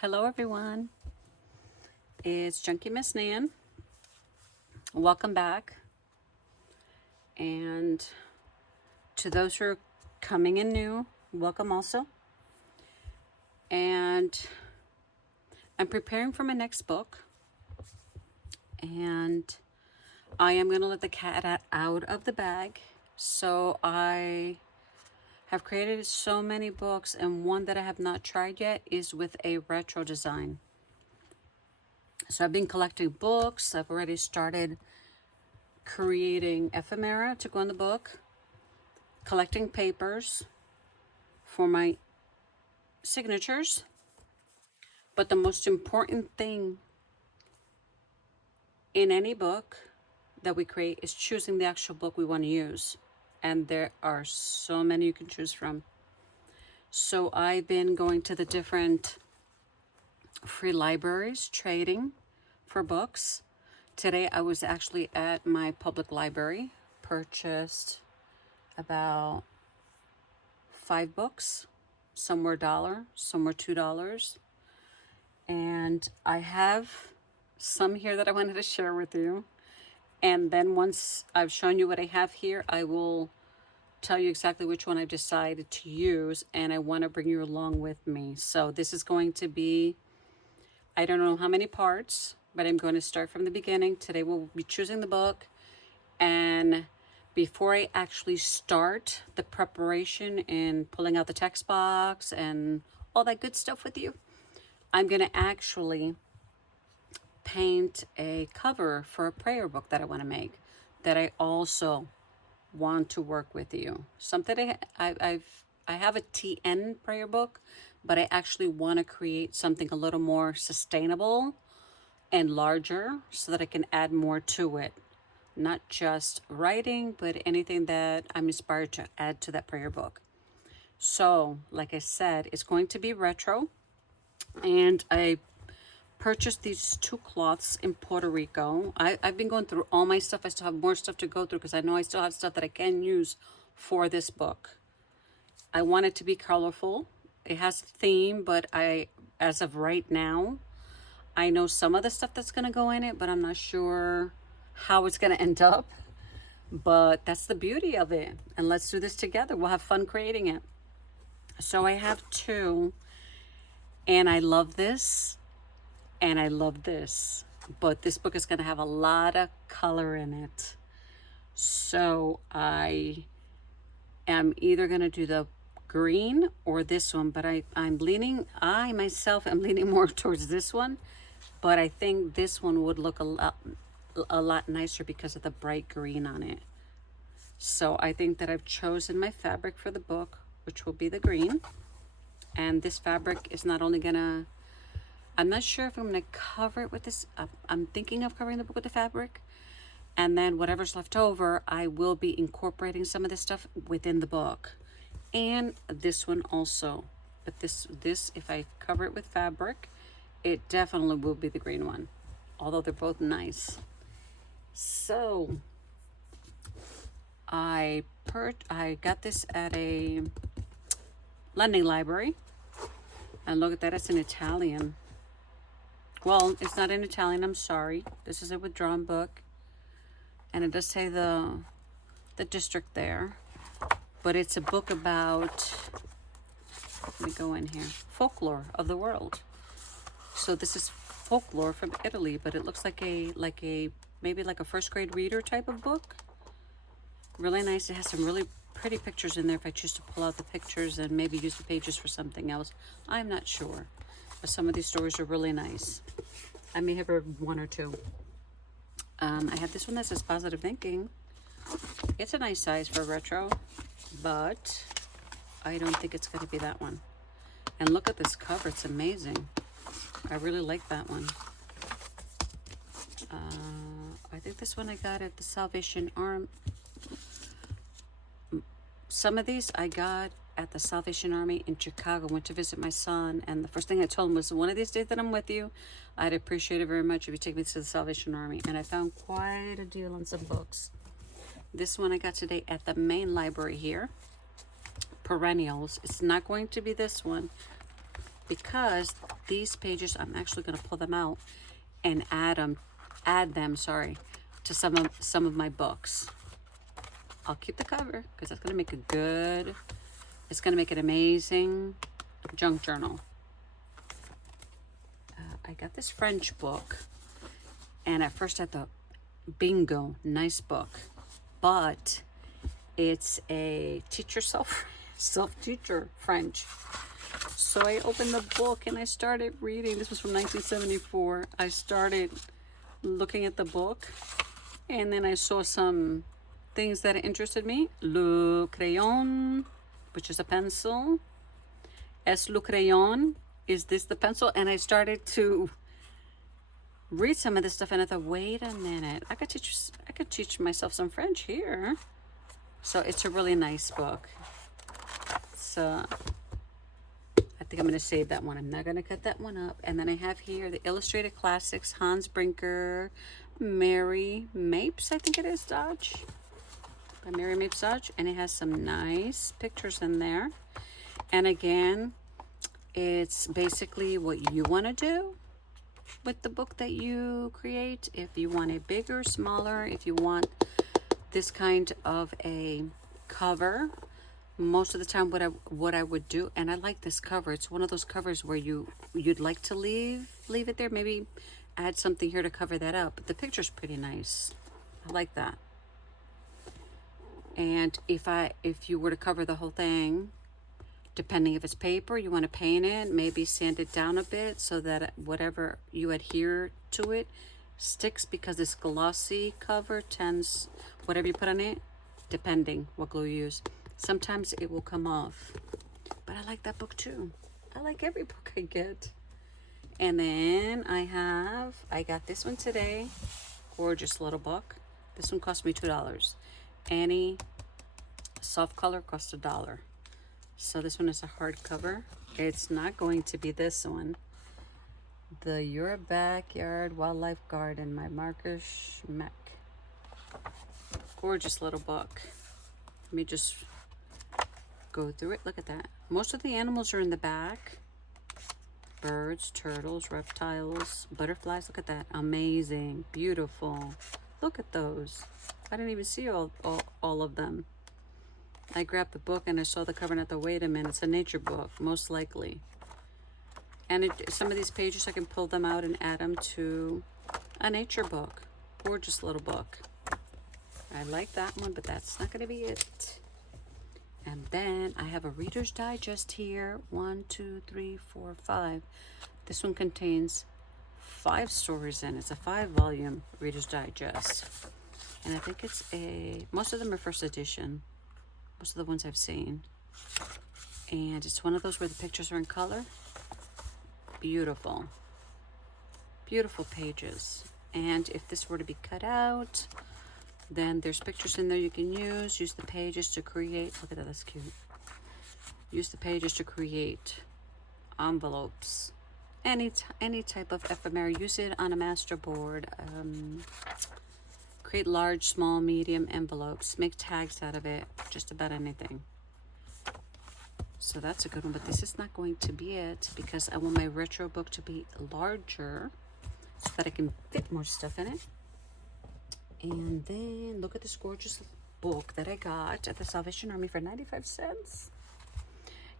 Hello everyone, it's Junkie Miss Nan. Welcome back. And to those who are coming in new, welcome also. And I'm preparing for my next book. And I am going to let the cat out of the bag. So I have created so many books, and one that I have not tried yet is with a retro design. So I've been collecting books. I've already started creating ephemera to go in the book, collecting papers for my signatures. But the most important thing in any book that we create is choosing the actual book we want to use. And there are so many you can choose from. So I've been going to the different free libraries, trading for books. Today I was actually at my public library, purchased about 5 books. Some were $1, some were $2. And I have some here that I wanted to share with you. And then once I've shown you what I have here, I will tell you exactly which one I've decided to use, and I want to bring you along with me. So this is going to be, I don't know how many parts, but I'm going to start from the beginning. Today we'll be choosing the book, and before I actually start the preparation and pulling out the text box and all that good stuff with you, I'm going to actually paint a cover for a prayer book that I want to make, that I also want to work with you. Something I have a TN prayer book, but I actually want to create something a little more sustainable and larger so that I can add more to it. Not just writing, but anything that I'm inspired to add to that prayer book. So, like I said, it's going to be retro. And I purchased these 2 cloths in Puerto Rico. I've been going through all my stuff. I still have more stuff to go through because I know I still have stuff that I can use for this book. I want it to be colorful. It has a theme, but as of right now, I know some of the stuff that's going to go in it, but I'm not sure how it's going to end up. But that's the beauty of it. And let's do this together. We'll have fun creating it. So I have 2, and I love this. And I love this, but this book is going to have a lot of color in it. So I am either going to do the green or this one, but I myself am leaning more towards this one, but I think this one would look a lot nicer because of the bright green on it. So I think that I've chosen my fabric for the book, which will be the green. And this fabric is not only gonna, I'm not sure if I'm going to cover it with this. I'm thinking of covering the book with the fabric. And then whatever's left over, I will be incorporating some of this stuff within the book. And this one also. But this, if I cover it with fabric, it definitely will be the green one. Although they're both nice. So, I got this at a lending library. And look at that, it's in Italian. Well, it's not in Italian, I'm sorry. This is a withdrawn book. And it does say the district there. But it's a book about, let me go in here, folklore of the world. So this is folklore from Italy, but it looks like maybe like a first grade reader type of book. Really nice. It has some really pretty pictures in there if I choose to pull out the pictures and maybe use the pages for something else. I'm not sure. But some of these stories are really nice. I may have read 1 or 2. I have this one that says Positive Thinking. It's a nice size for retro, but I don't think it's going to be that one. And look at this cover. It's amazing. I really like that one. I think this one I got at the Salvation Army. Some of these I got at the Salvation Army in Chicago. Went to visit my son, and the first thing I told him was, one of these days that I'm with you, I'd appreciate it very much if you take me to the Salvation Army. And I found quite a deal on some books. This one I got today at the main library here. Perennials. It's not going to be this one because these pages, I'm actually going to pull them out and add them, sorry, to some of my books. I'll keep the cover because that's going to make it's going to make an amazing junk journal. I got this French book, and at first I thought, bingo, nice book, but it's a self-teacher French. So I opened the book and I started reading. This was from 1974. I started looking at the book, and then I saw some things that interested me. Le crayon, which is a pencil. Es le crayon, is this the pencil? And I started to read some of this stuff, and I thought, wait a minute, I could teach myself some French here. So it's a really nice book. So I think I'm going to save that one. I'm not going to cut that one up. And then I have here the Illustrated Classics, Hans Brinker, Mary Mapes, I think it is, Dodge. By Mary Mapes Dodge. And it has some nice pictures in there. And again, it's basically what you want to do with the book that you create. If you want it bigger, smaller, if you want this kind of a cover, most of the time what I would do, and I like this cover, it's one of those covers where you'd like to leave it there, maybe add something here to cover that up, but the picture's pretty nice. I like that. And if you were to cover the whole thing, depending if it's paper, you want to paint it, maybe sand it down a bit so that whatever you adhere to it sticks, because this glossy cover tends, whatever you put on it, depending what glue you use, sometimes it will come off. But I like that book too. I like every book I get. And then I got this one today. Gorgeous little book. This one cost me $2. Any soft color costs $1. So this one is a hardcover. It's not going to be this one. The Your Backyard Wildlife Garden by Marcus Schmeck. Gorgeous little book. Let me just go through it. Look at that. Most of the animals are in the back. Birds, turtles, reptiles, butterflies. Look at that. Amazing. Beautiful. Look at those. I didn't even see all of them. I grabbed the book and I saw the cover and I thought, wait a minute, it's a nature book, most likely. And some of these pages, I can pull them out and add them to a nature book. Gorgeous little book. I like that one, but that's not going to be it. And then I have a Reader's Digest here. 1, 2, 3, 4, 5. This one contains 5 stories in it. It's a 5-volume Reader's Digest. And I think most of them are first edition. Most of the ones I've seen. And it's one of those where the pictures are in color. Beautiful. Beautiful pages. And if this were to be cut out, then there's pictures in there you can use. Use the pages to create. Look at that, that's cute. Use the pages to create envelopes. Any type of ephemera. Use it on a master board. Create large, small, medium envelopes. Make tags out of it. Just about anything. So that's a good one. But this is not going to be it because I want my retro book to be larger so that I can fit more stuff in it. And then look at this gorgeous book that I got at the Salvation Army for 95 cents.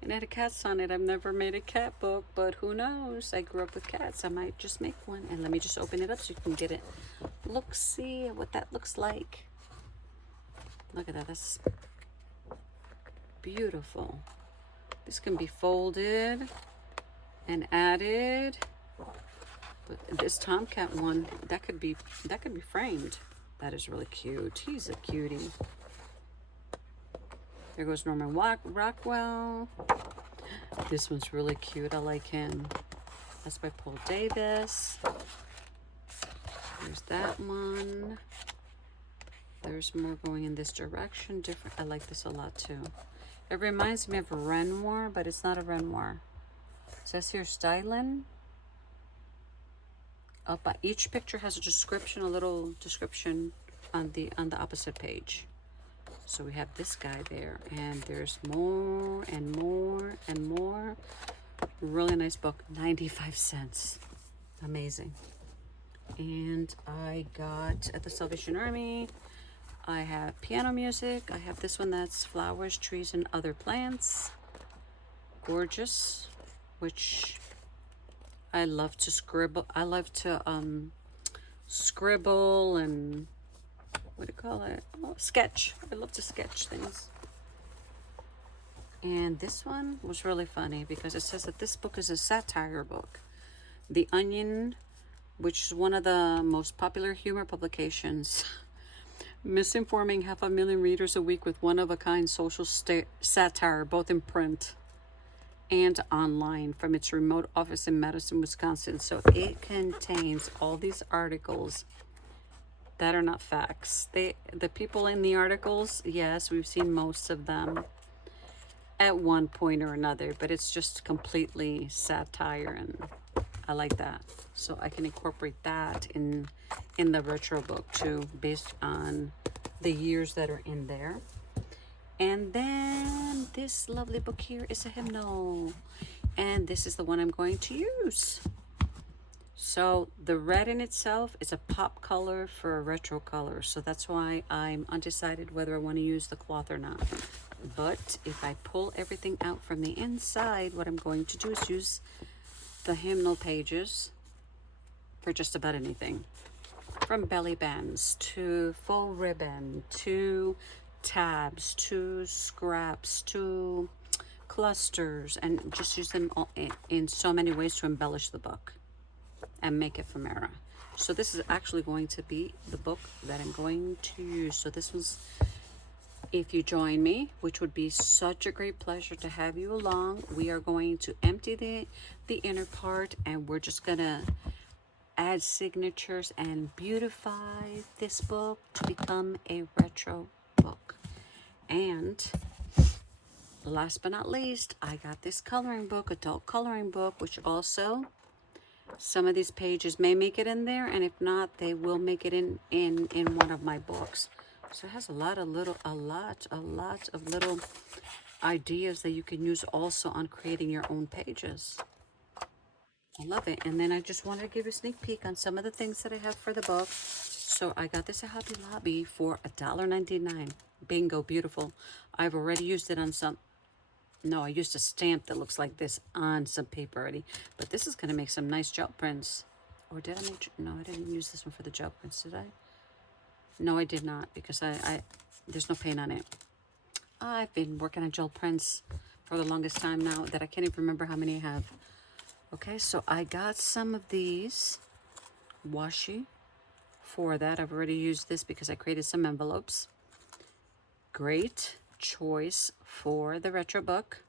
And it had cats on it. I've never made a cat book, but who knows? I grew up with cats. I might just make one. And let me just open it up so you can get it. Look, see what that looks like. Look at that. That's beautiful. This can be folded and added. But this Tomcat one, that could be framed. That is really cute. He's a cutie. There goes Norman Rockwell. This one's really cute. I like him. That's by Paul Davis. There's that one. There's more going in this direction. Different. I like this a lot too. It reminds me of a Renoir, but it's not a Renoir. It says here styling. Each picture has a description, a little description on the opposite page. So we have this guy there, and there's more and more and more Really nice book. 95 cents. Amazing. And I got at the Salvation Army, I have piano music. I have this one that's flowers, trees, and other plants. Gorgeous. Which I love to scribble. I love to scribble and what do you call it? Oh, sketch. I love to sketch things. And this one was really funny because it says that this book is a satire book. The Onion, which is one of the most popular humor publications, misinforming 500,000 readers a week with one-of-a-kind social satire, both in print and online, from its remote office in Madison, Wisconsin. So it contains all these articles that are not facts. The people in the articles, yes, we've seen most of them at one point or another, but it's just completely satire, and I like that. So I can incorporate that in the retro book too, based on the years that are in there. And then this lovely book here is a hymnal, and this is the one I'm going to use. So the red in itself is a pop color for a retro color, so that's why I'm undecided whether I want to use the cloth or not. But if I pull everything out from the inside, what I'm going to do is use the hymnal pages for just about anything, from belly bands to faux ribbon to tabs to scraps to clusters, and just use them all in so many ways to embellish the book and make ephemera. So this is actually going to be the book that I'm going to use. So this was, if you join me, which would be such a great pleasure to have you along, we are going to empty the inner part, and we're just gonna add signatures and beautify this book to become a retro book. And last but not least, I got this coloring book, adult coloring book, which also some of these pages may make it in there, and if not, they will make it in one of my books. So it has a lot of little ideas that you can use also on creating your own pages. I love it. And then I just wanted to give you a sneak peek on some of the things that I have for the book. So I got this at Hobby Lobby for $1.99. Bingo, beautiful. I've already used it on some. No, I used a stamp that looks like this on some paper already. But this is going to make some nice gel prints. Or did I make... No, I didn't use this one for the gel prints, did I? No, I did not, because there's no paint on it. I've been working on gel prints for the longest time now that I can't even remember how many I have. Okay, so I got some of these washi for that. I've already used this because I created some envelopes. Great choice for the retro book.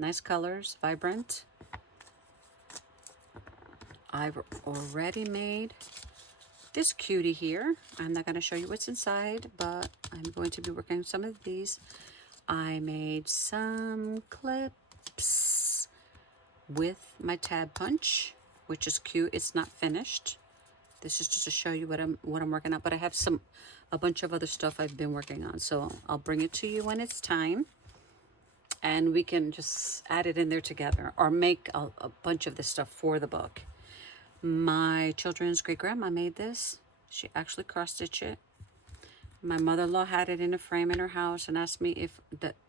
Nice colors, vibrant. I've already made this cutie here. I'm not going to show you what's inside, but I'm going to be working on some of these. I made some clips with my tab punch, which is cute. It's not finished. This is just to show you what I'm working on, but I have a bunch of other stuff I've been working on, so I'll bring it to you when it's time, and we can just add it in there together, or make a bunch of this stuff for the book. My children's great grandma made this. She actually cross-stitched it. My mother-in-law had it in a frame in her house and asked me if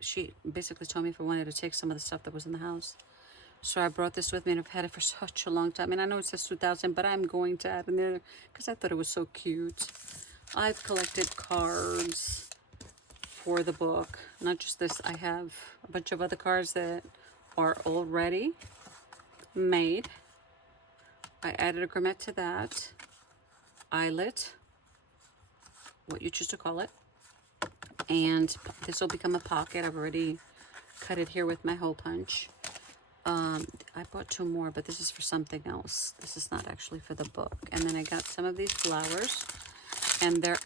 she basically told me if I wanted to take some of the stuff that was in the house. So I brought this with me, and I've had it for such a long time. And I know it says 2000, but I'm going to add in there because I thought it was so cute. I've collected cards for the book. Not just this. I have a bunch of other cards that are already made. I added a grommet to that. Eyelet, what you choose to call it. And this will become a pocket. I've already cut it here with my hole punch. I bought two more, but this is for something else. This is not actually for the book. And then I got some of these flowers, and there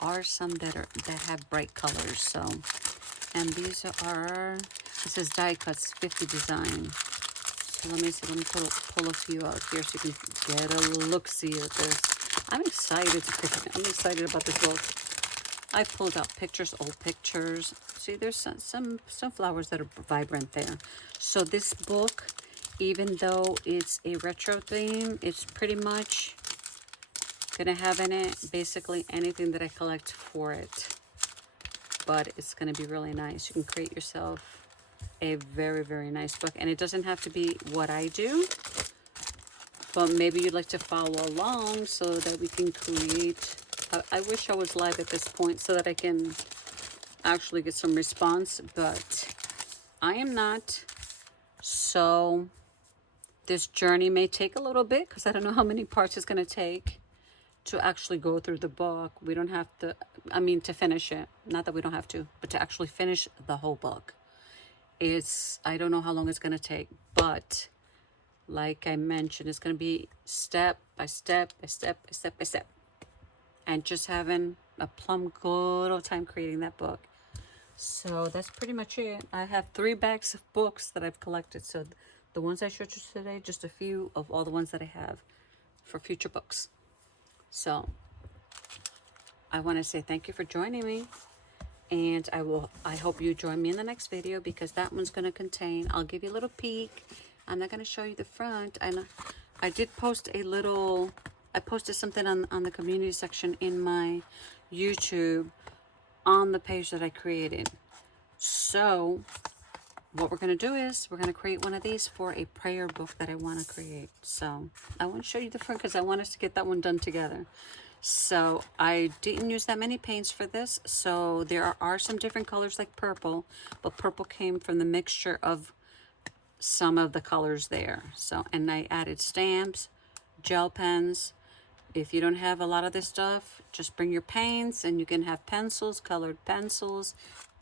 are some that have bright colors. So, and these are, it says die cuts 50 design. So let me pull a few out here so you can get a look-see at this. I'm excited to pick it. I'm excited about this book. I pulled out pictures, old pictures. See, there's some flowers that are vibrant there. So this book, even though it's a retro theme, it's pretty much gonna have in it basically anything that I collect for it. But it's gonna be really nice. You can create yourself a very, very nice book. And it doesn't have to be what I do, but maybe you'd like to follow along so that we can create. I wish I was live at this point so that I can actually get some response, but I am not. So this journey may take a little bit because I don't know how many parts it's going to take to actually go through the book. We don't have to, I mean, to finish it. Not that we don't have to, but to actually finish the whole book. I don't know how long it's going to take, but like I mentioned, it's going to be step by step, by step, by step, by step. And just having a plum good old time creating that book. So that's pretty much it. I have 3 bags of books that I've collected. So the ones I showed you today, just a few of all the ones that I have for future books. So I want to say thank you for joining me. And I hope you join me in the next video, because that one's going to contain, I'll give you a little peek. I'm not going to show you the front. And I did post I posted something on the community section in my YouTube on the page that I created. So what we're going to do is we're going to create one of these for a prayer book that I want to create. So I want to show you the front because I want us to get that one done together. So I didn't use that many paints for this. So there are some different colors like purple, but purple came from the mixture of some of the colors there. So, and I added stamps, gel pens. If you don't have a lot of this stuff, just bring your paints, and you can have pencils, colored pencils,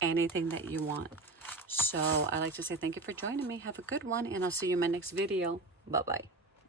anything that you want. So I like to say thank you for joining me. Have a good one, and I'll see you in my next video. Bye-bye.